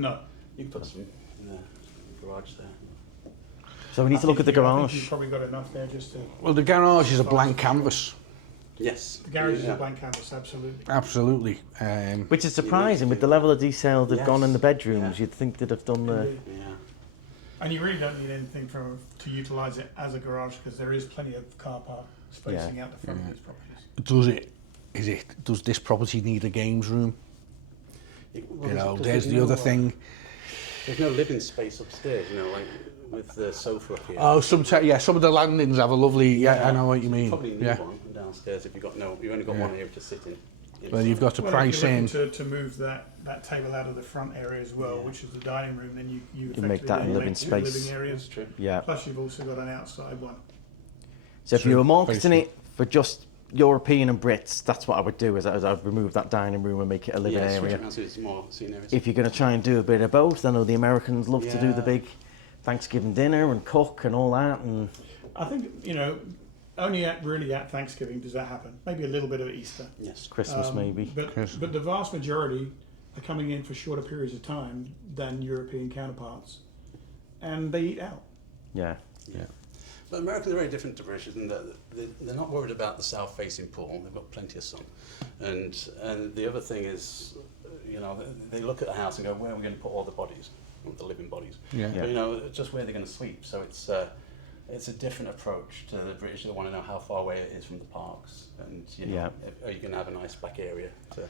there? No. You can put some in the garage there. So we need to look at the I think garage. you've probably got enough there just to... Well, the garage is a blank canvas. Yes. The garage is Yeah. a blank canvas, absolutely. Absolutely. Which is surprising with the level of detail they've gone in the bedrooms. Yeah. You'd think they'd have done the. Indeed. Yeah. And you really don't need anything to utilise it as a garage because there is plenty of car park spacing out the front of these properties. Does this property need a games room? Well, You know, there's there's the other thing. There's no living space upstairs, like with the sofa up here. Oh, some of the landings have a lovely. Yeah, I know what you mean. Probably need Yeah. one downstairs if you've only got one area to sit in. Well, you've got to Well, price if you're in. looking to move that table out of the front area as well, Yeah. which is the dining room, then you You make that effectively a living make two space. living areas. That's true. Yeah. Plus, you've also got an outside one. So if True, you were marketing very it for just European and Brits, that's what I would do. Is I'd remove that dining room and make it a living Yeah, switch it area. around so it's more seen areas. If you're going to try and do a bit of both, I know the Americans love to do the Yeah. big Thanksgiving dinner and cook and all that. And I think only at Thanksgiving does that happen. Maybe a little bit of Easter. Yes. Christmas maybe. But the vast majority are coming in for shorter periods of time than European counterparts, and they eat out. Yeah. But Americans are very different to British in that they're not worried about the south-facing pool. They've got plenty of sun. And the other thing is, they look at the house and go, where are we going to put all the bodies, the living bodies? Yeah. But, just where they're going to sleep. So it's a different approach to the British. They want to know how far away it is from the parks, and are you going to have a nice back area to?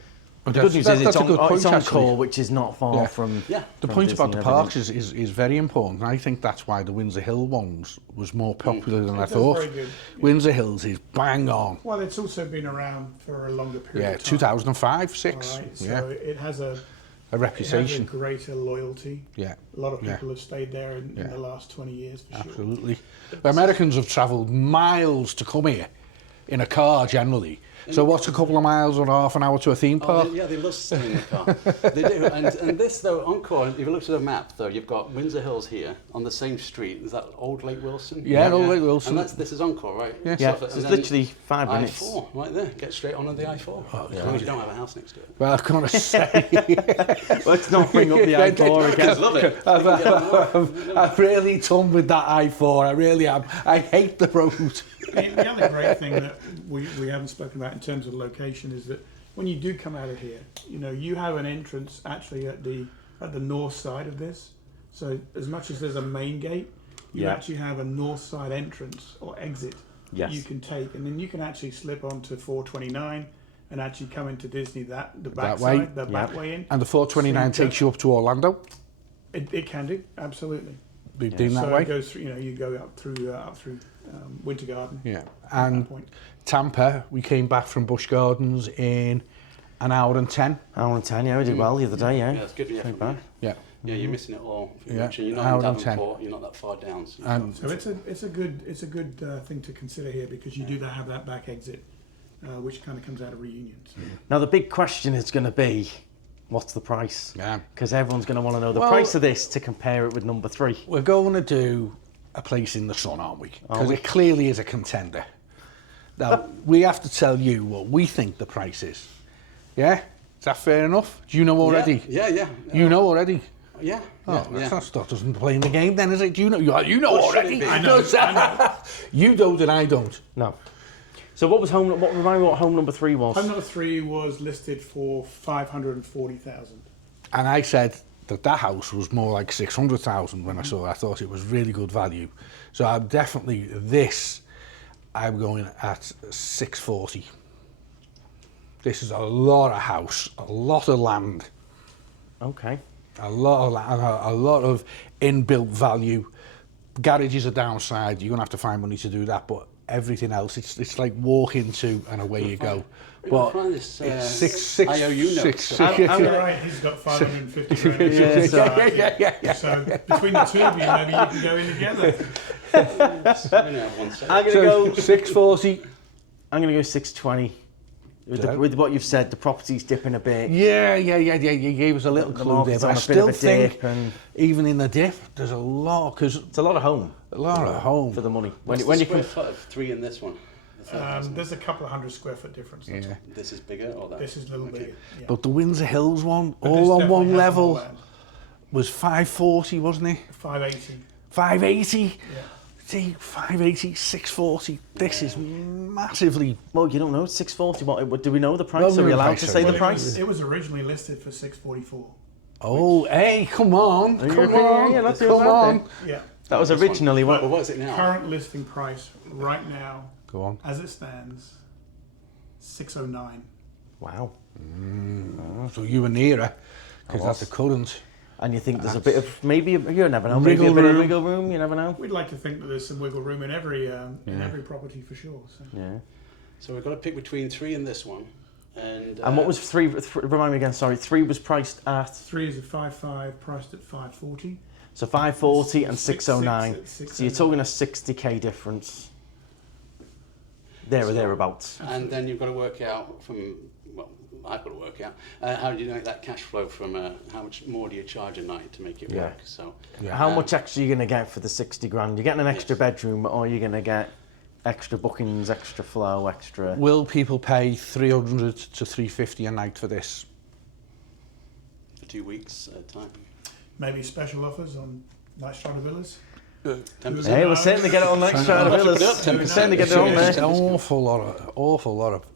The good news is that's it's a on, good point, it's on actually. call, which is not far Yeah. from. Yeah. The from point Disney about the and parks everything. is very important. I think that's why the Windsor Hill ones was more popular than I That's thought. very good. Windsor Hills is bang on. Well, it's also been around for a longer period Yeah, of time. 2005, All 6. right, so Yeah, it has a reputation. greater loyalty. Yeah, A lot of Yeah. people have stayed there in Yeah. the last 20 years for sure. absolutely. Americans have travelled miles to come here in a car generally. So what's a couple of miles or half an hour to a theme park? They love staying in the car. They do. And this, though, Encore, if you look at the map, though, you've got Windsor Hills here on the same street. Is that Old Lake Wilson? Yeah, Old Lake Wilson. And this is Encore, right? Yeah. Yeah, So, it's and then literally 5 minutes. I4, right there. Get straight on the I4. As long as you don't have a house next to it. Well, I've got to say, Let's not bring up the I4 again. Love it. I've really done with that I4. I really am. I hate the road. The other great thing that we haven't spoken about in terms of location is that when you do come out of here, you have an entrance actually at the north side of this, So as much as there's a main gate, you Yeah. actually have a north side entrance or exit Yes. that you can take, and then you can actually slip onto 429 and actually come into Disney the back way. side, the back way in. And the 429 So you takes you up to Orlando. It can do, absolutely. We've been that So way. it goes through, you go up through Winter Garden. Yeah. at And that point. Tampa, we came back from Busch Gardens in an hour and 10. Hour and 10, yeah, we did well the other day, yeah. Yeah, it's good. Yeah, Not bad. Yeah. yeah, you're missing it all. Yeah, You're not hour in and 10. Davenport. You're not that far down. So And So it's a good thing to consider here, because you do have that back exit, which kind of comes out of Reunion. So. Now, the big question is going to be, what's the price? yeah. Because everyone's going to want to know the Well- price of this to compare it with number 3. We're going to do a place in the sun, aren't we? Because it clearly is a contender. Now, we have to tell you what we think the price is. Yeah? Is that fair enough? Do you know already? Yeah. You know already? Yeah. Oh, yeah. that's not doesn't play in the game then, is it? Do you know? You know What should already. it be? I know. You don't and I don't. No. So what was home? What remind me what home number 3 was? Home number 3 was listed for 540,000. And I said that house was more like 600,000 when I saw it. I thought it was really good value. So I'm definitely I'm going at 640. This is a lot of house, a lot of land, Okay. a lot of inbuilt value. Garages are downside. You're gonna have to find money to do that, but everything else, it's like walk into and away you go. But But this it's six IOU note. six. I'm That's gonna- right, he's got 550 grand. Yeah, so- yeah. So between the two of you, maybe you can go in together. I'm going to So go. 640. I'm going to go 620. Yeah. With what you've said, the property's dipping a bit. Yeah. You gave us a little The clue there, market's but I on a bit still of a think dip, and even in the dip, there's a lot because it's a lot of home home. for the money. When When you square can, foot of 3 in this one? There's a couple of 100 square foot difference. That's Yeah. all. This is bigger or that? This is a little bigger. Yeah. But the Windsor Hills one, But this all on definitely one has more level, land. was 540, wasn't it? 580. 580. Yeah. See, 580, 640. This is massively. well, you don't know. 640. What do we know the price? Well, Are we no allowed price, to sorry. say the Well, price? It was originally listed for 644. Oh, hey, come on, Are you come okay? on, Yeah, let's do come that on. then. Yeah. That was This one. originally Well, what. what is it now? Current listing price right now, Go on. as it stands, 609. Wow. So you were nearer, because I that's was. the current. And you think there's a bit of maybe you never know. Wiggle Maybe a bit of room. wiggle room. You never know. We'd like to think that there's some wiggle room in every property for sure. So. Yeah. So we've got to pick between 3 and this one. And And what was 3? Remind me again. Sorry, 3 was priced at 3 is a 5.5, priced at 540. so 540 and 6, 609. 6, So you're talking a 60k difference. There or thereabouts. And then you've got to work out from, well, I've got to work out, how do you make that cash flow from how much more do you charge a night to make it Yeah. work? So Yeah. How much extra are you going to get for the 60 grand? You're getting an extra bedroom, or you're going to get extra bookings, extra flow, extra. Will people pay 300 to 350 a night for this? for 2 weeks at a time. Maybe special offers on Night Strider Villas. 10%. Hey, we'll certainly get it on next round of villas. We'll certainly get it on It's an there. awful lot of,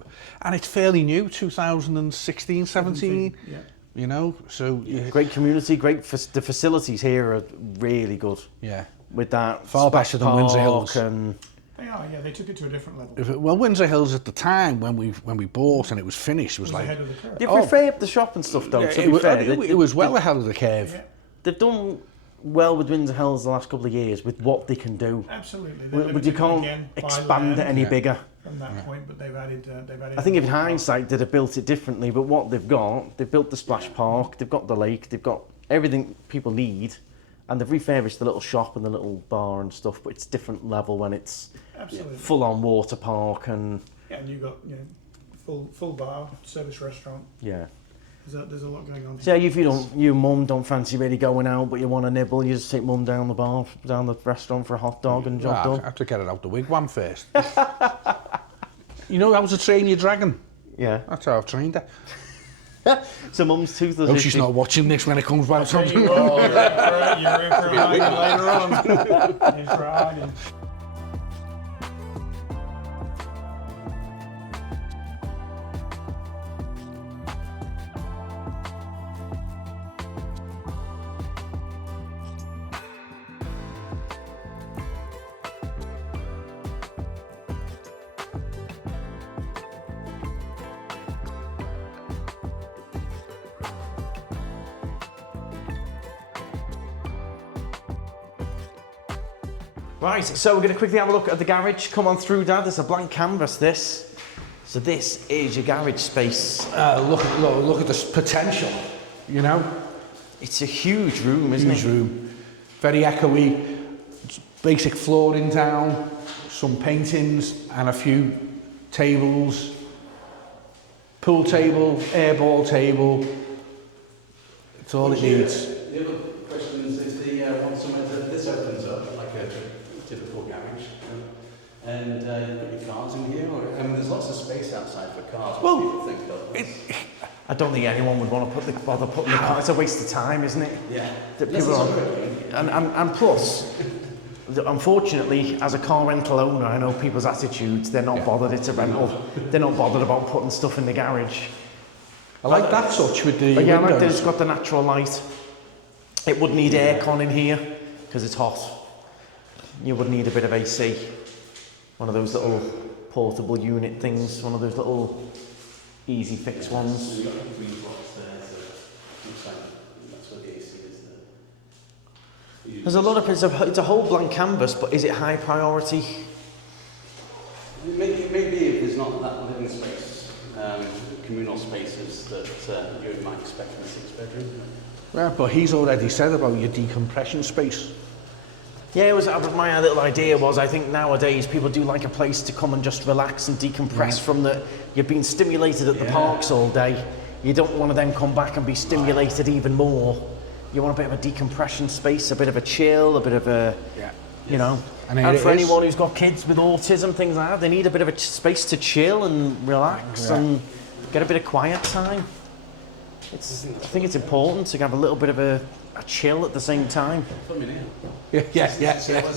and it's fairly new, 2016, 17. Yeah. You know, so Great community, the facilities here are really good. yeah. With that Far splash better than Windsor park Hills. and They are, yeah. They took it to a different level. Well, Windsor Hills at the time when we bought and it was finished was It was like ahead of the curve. They've Oh. refurbed the shop and stuff though. yeah, To it, be was, fair, it was well ahead of the curve. Yeah, they've done well with Windsor Hills the last couple of years with what they can do. absolutely. They're But you limited can't again by expand it land any Yeah. bigger. from that point, but they've added. I think in hindsight they'd have built it differently, but what they've built the splash park, they've got the lake, they've got everything people need, and they've refurbished the little shop and the little bar and stuff, but it's different level when it's Absolutely. full-on water park and Yeah, and you've got full bar, service restaurant. yeah. There's a lot going on. So if you mum don't fancy really going out, but you want a nibble, you just take mum down the restaurant for a hot dog and job I done. have to get it out the wigwam first. You know how to train your dragon? Yeah. That's how I've trained her. So mum's tooth Oh, she's not watching this when it comes back. You're in for a hiding later on. In for a hiding. Right, so we're going to quickly have a look at the garage. Come on through, Dad. There's a blank canvas, this. So this is your garage space. Look at this potential, you know? It's a huge room, isn't it? Huge room. Very echoey. Basic flooring down, some paintings and a few tables. Pool table, airball table. It's all it needs. The other question is if they want somewhere that this opens up, like a typical garage, and you put your cars in here, or, I mean, there's lots of space outside for cars. Well, people think of. I don't think anyone would want to bother putting the car. It's a waste of time, isn't it? Yeah. That people and plus, unfortunately, as a car rental owner, I know people's attitudes. They're not bothered. It's a rental. They're not bothered about putting stuff in the garage. I like that touch with the But yeah, I like windows. that it's got the natural light. It would need aircon in here because it's hot. You would need a bit of AC. One of those little portable unit things. One of those little easy fix ones. You've got the green box there, so looks like that's what the AC is there. There's a lot of it's a whole blank canvas, but is it high priority? Maybe if there's not that living space, communal spaces that you might expect in a 6-bedroom. Yeah, but he's already said about your decompression space. Yeah, it was my little idea was I think nowadays people do like a place to come and just relax and decompress from the you've been stimulated at the parks all day. You don't want to then come back and be stimulated even more. You want a bit of a decompression space, a bit of a chill, a bit of a you know. And for anyone who's got kids with autism, things like that, they need a bit of a space to chill and relax and get a bit of quiet time. I think it's important to have a little bit of a chill at the same time. Put me in. Yes.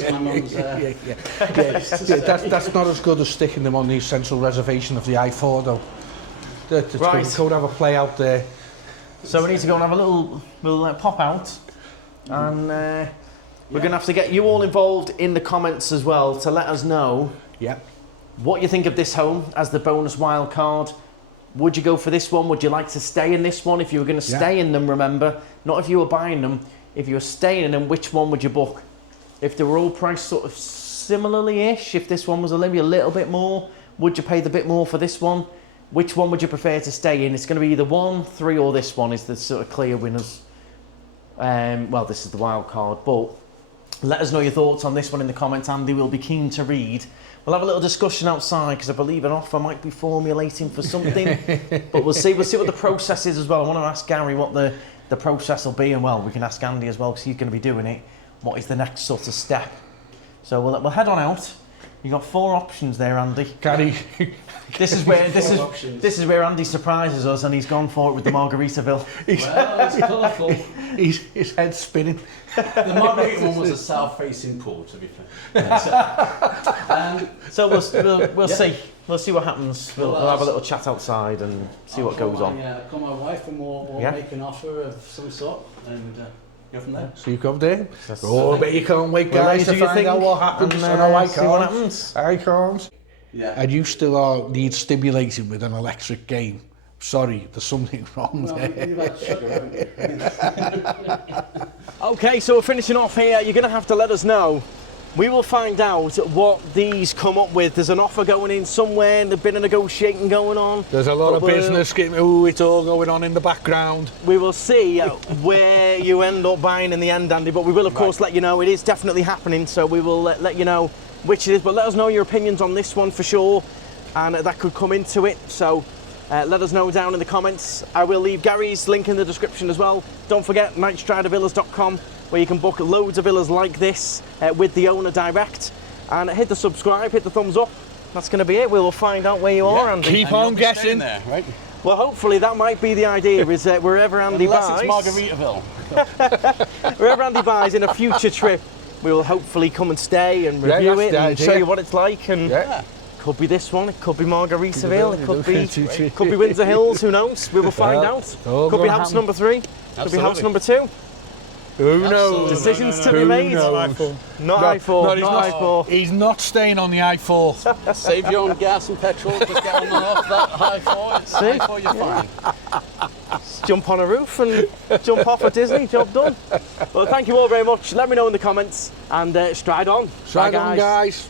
My mum's, That's not as good as sticking them on the central reservation of the I-4 though. Right. Go and have a play out there. So we need to go and have a little pop out, and we're going to have to get you all involved in the comments as well to let us know what you think of this home as the bonus wild card. Would you go for this one? Would you like to stay in this one? If you were going to stay in them, remember, not if you were buying them. If you were staying in them, which one would you book? If they were all priced sort of similarly-ish, if this one was maybe a little bit more, would you pay the bit more for this one? Which one would you prefer to stay in? It's going to be either 1, 3 or this one is the sort of clear winners. Well, this is the wild card, but let us know your thoughts on this one in the comments. Andy will be keen to read. We'll have a little discussion outside because I believe an offer might be formulating for something, but we'll see what the process is as well. I want to ask Gary what the process will be, and well, we can ask Andy as well because he's going to be doing it. What is the next sort of step? So we'll head on out. You've got 4 options there, Andy. Gary. This is where Andy surprises us, and he's gone for it with the Margaritaville. Well, it's colourful. His head's spinning. The Margaritaville one was a south-facing pool, to be fair. So we'll see. We'll see what happens. We'll have a little chat outside and see what goes on. Call my wife and we'll make an offer of some sort and go from there. So you go there. I bet you can't wait, guys, to find out what happens. I know I can't. See what happens. I can't. Yeah. And you still need stimulating with an electric game. Sorry, there's something wrong there. You've had sugar, haven't you? Okay, so we're finishing off here. You're going to have to let us know. We will find out what these come up with. There's an offer going in somewhere, and there's been a negotiating going on. There's a lot of business. It's all going on in the background. We will see where you end up buying in the end, Andy, but we will, of course, let you know. It is definitely happening, so we will let you know which it is. But let us know your opinions on this one for sure, and that could come into it. So let us know down in the comments. I will leave Gary's link in the description as well. Don't forget, nightstridervillas.com, where you can book loads of villas like this with the owner direct. And hit the subscribe, hit the thumbs up. That's going to be it. We will find out where you are, Andy. Keep on guessing. There, right? Well, hopefully that might be the idea, is that wherever Andy buys... Unless it's Margaritaville. Wherever Andy buys in a future trip, we will hopefully come and stay and review it and show you what it's like. And could be this one, it could be Margaritaville, it could be Windsor Hills, who knows? We will find out. Could be house number 3, could be house number 2. Who knows? Decisions to be made. Not I-4. He's not staying on the I-4. Save your own gas and petrol, just get on and off that high 4. It's high 4, you're fine. jump on a roof and jump off at Disney. Job done. Well, thank you all very much. Let me know in the comments and stride on. Stride on, guys.